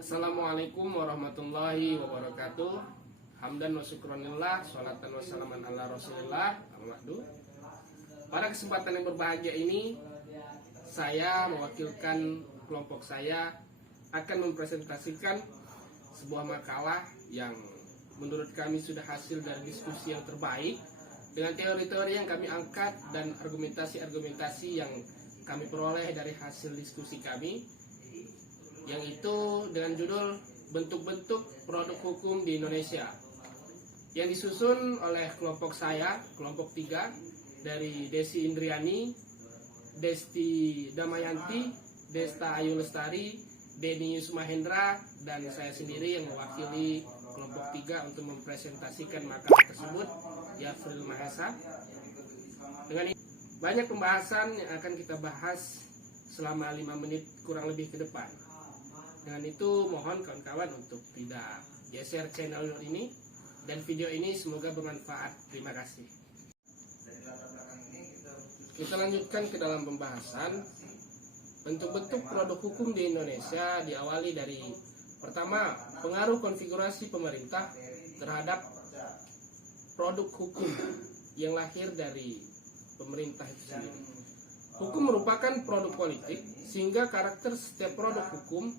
Assalamualaikum warahmatullahi wabarakatuh. Hamdan wa syukronillah, sholatan wa salaman ala rasulillah. Pada kesempatan yang berbahagia ini, saya mewakilkan kelompok saya akan mempresentasikan sebuah makalah yang menurut kami sudah hasil dari diskusi yang terbaik dengan teori-teori yang kami angkat dan argumentasi-argumentasi yang kami peroleh dari hasil diskusi kami, yang itu dengan judul bentuk-bentuk produk hukum di Indonesia, yang disusun oleh kelompok saya, kelompok 3, dari Desi Indriani, Desti Damayanti, Desta Ayu Lestari, Denny Yusmahendra, dan saya sendiri yang mewakili kelompok 3 untuk mempresentasikan makalah tersebut, Yafril Mahesa. Dengan ini, banyak pembahasan yang akan kita bahas selama 5 menit kurang lebih ke depan. Dengan itu mohon kawan-kawan untuk tidak geser channel ini, dan video ini semoga bermanfaat. Terima kasih. Kita lanjutkan ke dalam pembahasan. Bentuk-bentuk produk hukum di Indonesia diawali dari pertama, pengaruh konfigurasi pemerintah terhadap produk hukum yang lahir dari pemerintah itu sendiri. Hukum merupakan produk politik, sehingga karakter setiap produk hukum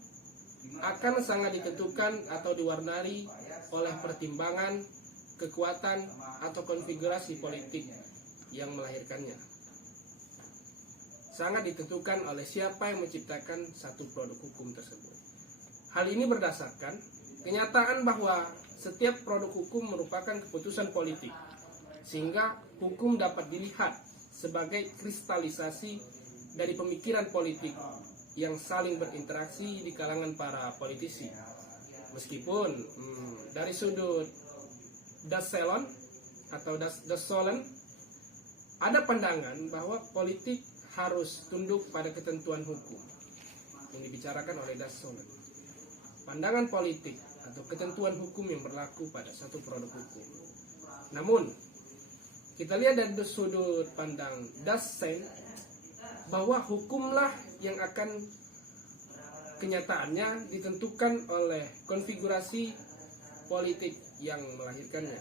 akan sangat ditentukan atau diwarnai oleh pertimbangan, kekuatan, atau konfigurasi politik yang melahirkannya. Sangat ditentukan oleh siapa yang menciptakan satu produk hukum tersebut. Hal ini berdasarkan kenyataan bahwa setiap produk hukum merupakan keputusan politik, sehingga hukum dapat dilihat sebagai kristalisasi dari pemikiran politik yang saling berinteraksi di kalangan para politisi. Meskipun dari sudut Dasselon atau Dassolen ada pandangan bahwa politik harus tunduk pada ketentuan hukum yang dibicarakan oleh Dassolen. Pandangan politik atau ketentuan hukum yang berlaku pada satu produk hukum. Namun kita lihat dari sudut pandang Dassen bahwa hukumlah yang akan kenyataannya ditentukan oleh konfigurasi politik yang melahirkannya,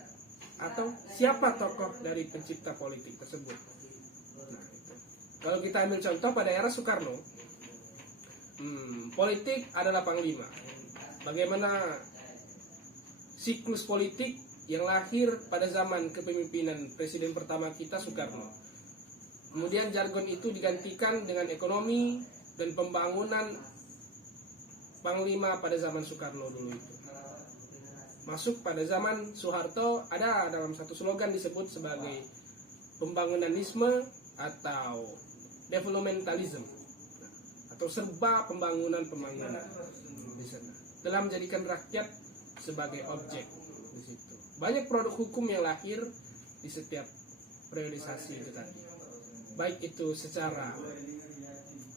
atau siapa tokoh dari pencipta politik tersebut. Nah, itu. Kalau kita ambil contoh pada era Soekarno, politik adalah panglima. Bagaimana siklus politik yang lahir pada zaman kepemimpinan presiden pertama kita, Soekarno. Kemudian jargon itu digantikan dengan ekonomi dan pembangunan panglima pada zaman Soekarno dulu itu. Masuk pada zaman Soeharto, ada dalam satu slogan disebut sebagai pembangunanisme atau developmentalism, atau serba pembangunan di sana. Telah menjadikan rakyat sebagai objek di situ. Banyak produk hukum yang lahir di setiap periodisasi itu tadi. Baik itu secara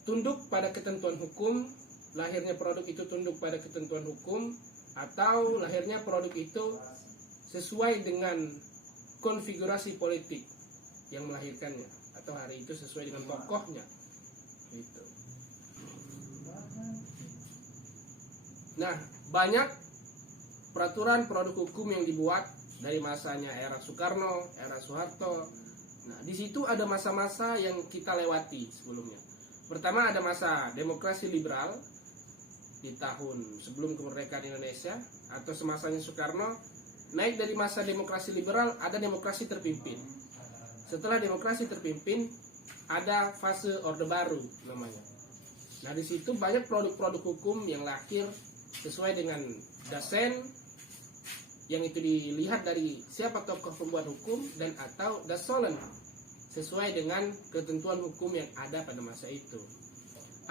tunduk pada ketentuan hukum, lahirnya produk itu tunduk pada ketentuan hukum, atau lahirnya produk itu sesuai dengan konfigurasi politik yang melahirkannya, atau hari itu sesuai dengan tokohnya. Gitu. Nah, banyak peraturan produk hukum yang dibuat dari masanya era Soekarno, era Soeharto. Nah, di situ ada masa-masa yang kita lewati sebelumnya. Pertama ada masa demokrasi liberal di tahun sebelum kemerdekaan Indonesia atau semasanya Soekarno. Naik dari masa demokrasi liberal ada demokrasi terpimpin. Setelah demokrasi terpimpin ada fase Orde Baru namanya. Nah, di situ banyak produk-produk hukum yang lahir sesuai dengan Dasen, yang itu dilihat dari siapa tokoh pembuat hukum, dan atau Dassolen sesuai dengan ketentuan hukum yang ada pada masa itu.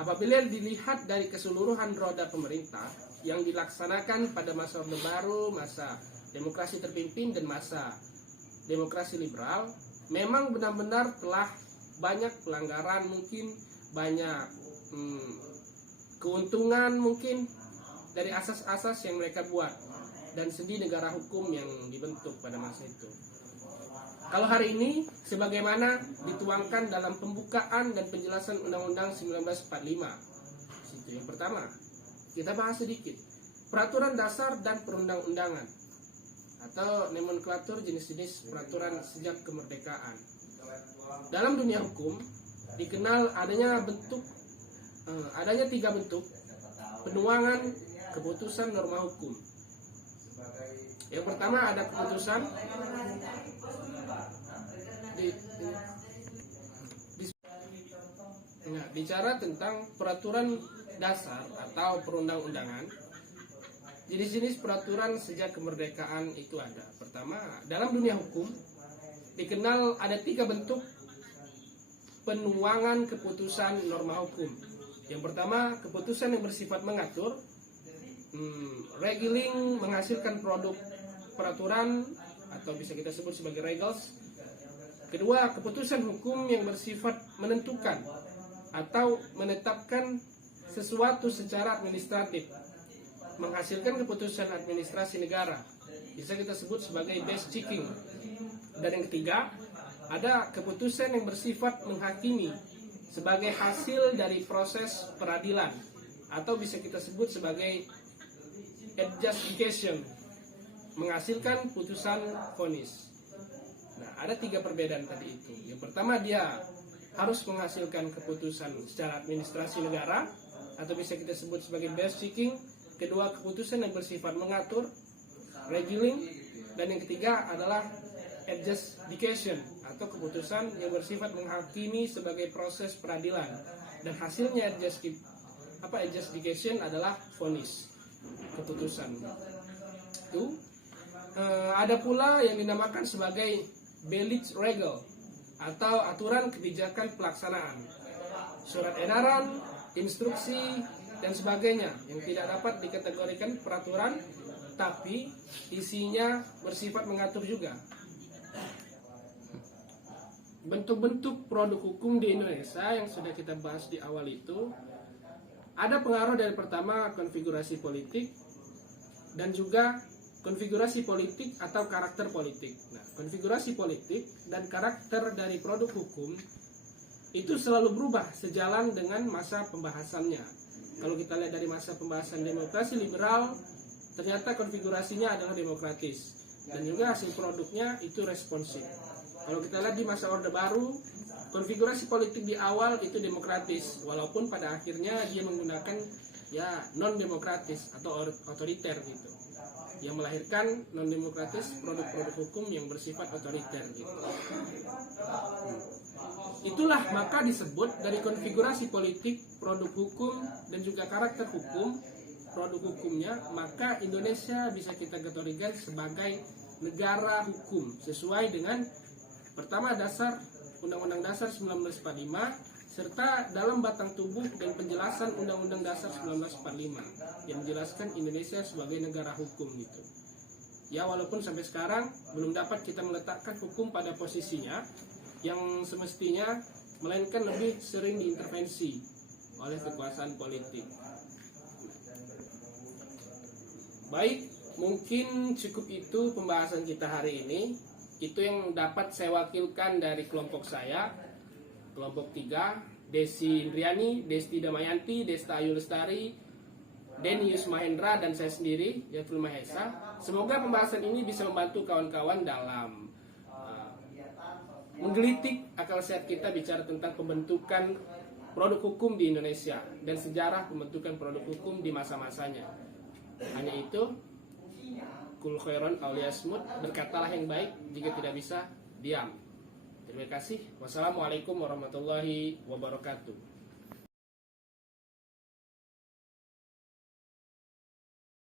Apabila dilihat dari keseluruhan roda pemerintah yang dilaksanakan pada masa Orde Baru, masa demokrasi terpimpin, dan masa demokrasi liberal, memang benar-benar telah banyak pelanggaran, mungkin banyak keuntungan mungkin dari asas-asas yang mereka buat dan sendi negara hukum yang dibentuk pada masa itu. Kalau hari ini, sebagaimana dituangkan dalam pembukaan dan penjelasan Undang-Undang 1945. Situ yang pertama, kita bahas sedikit peraturan dasar dan perundang-undangan atau nomenklatur jenis-jenis peraturan sejak kemerdekaan. Dalam dunia hukum dikenal adanya tiga bentuk penuangan keputusan norma hukum. Yang pertama ada keputusan bicara tentang peraturan dasar atau perundang-undangan. Jenis-jenis peraturan sejak kemerdekaan itu ada. Pertama, dalam dunia hukum dikenal ada tiga bentuk penuangan keputusan norma hukum. Yang pertama, keputusan yang bersifat mengatur, regulating, menghasilkan produk peraturan atau bisa kita sebut sebagai regels. Kedua, keputusan hukum yang bersifat menentukan atau menetapkan sesuatu secara administratif, menghasilkan keputusan administrasi negara, bisa kita sebut sebagai base checking. Dan yang ketiga, ada keputusan yang bersifat menghakimi sebagai hasil dari proses peradilan atau bisa kita sebut sebagai adjudication, menghasilkan putusan vonis. Nah, ada tiga perbedaan tadi itu. Yang pertama, dia harus menghasilkan keputusan secara administrasi negara atau bisa kita sebut sebagai base checking. Kedua, keputusan yang bersifat mengatur, regulating. Dan yang ketiga adalah adjudication atau keputusan yang bersifat menghakimi sebagai proses peradilan. Dan hasilnya adjudication adalah vonis, keputusan. Itu ada pula yang dinamakan sebagai Belich Regel atau aturan kebijakan pelaksanaan, surat edaran, instruksi, dan sebagainya yang tidak dapat dikategorikan peraturan tapi isinya bersifat mengatur juga. Bentuk-bentuk produk hukum di Indonesia yang sudah kita bahas di awal itu ada pengaruh dari pertama konfigurasi politik dan juga konfigurasi politik atau karakter politik. Nah, konfigurasi politik dan karakter dari produk hukum itu selalu berubah sejalan dengan masa pembahasannya. Kalau kita lihat dari masa pembahasan demokrasi liberal, ternyata konfigurasinya adalah demokratis dan juga hasil produknya itu responsif. Kalau kita lihat di masa Orde Baru, konfigurasi politik di awal itu demokratis, walaupun pada akhirnya dia menggunakan non demokratis atau otoriter gitu, yang melahirkan non demokratis produk-produk hukum yang bersifat otoriter gitu. Itulah maka disebut dari konfigurasi politik, produk hukum dan juga karakter hukum, produk hukumnya, maka Indonesia bisa kita kategorikan sebagai negara hukum sesuai dengan pertama dasar Undang-Undang Dasar 1945 serta dalam batang tubuh dan penjelasan Undang-Undang Dasar 1945 yang menjelaskan Indonesia sebagai negara hukum gitu. Ya, walaupun sampai sekarang belum dapat kita meletakkan hukum pada posisinya yang semestinya, melainkan lebih sering diintervensi oleh kekuasaan politik. Baik, mungkin cukup itu pembahasan kita hari ini. Itu yang dapat saya wakilkan dari kelompok saya, kelompok 3, Desi Indriani, Desti Damayanti, Desta Ayu Lestari, Denius Mahendra, dan saya sendiri, Yafrul Mahesa. Semoga pembahasan ini bisa membantu kawan-kawan dalam menggelitik akal sehat kita bicara tentang pembentukan produk hukum di Indonesia dan sejarah pembentukan produk hukum di masa-masanya. Hanya itu, kul khairon awliyasmut, berkatalah yang baik, jika tidak bisa, diam. Terima kasih. Wassalamualaikum warahmatullahi wabarakatuh.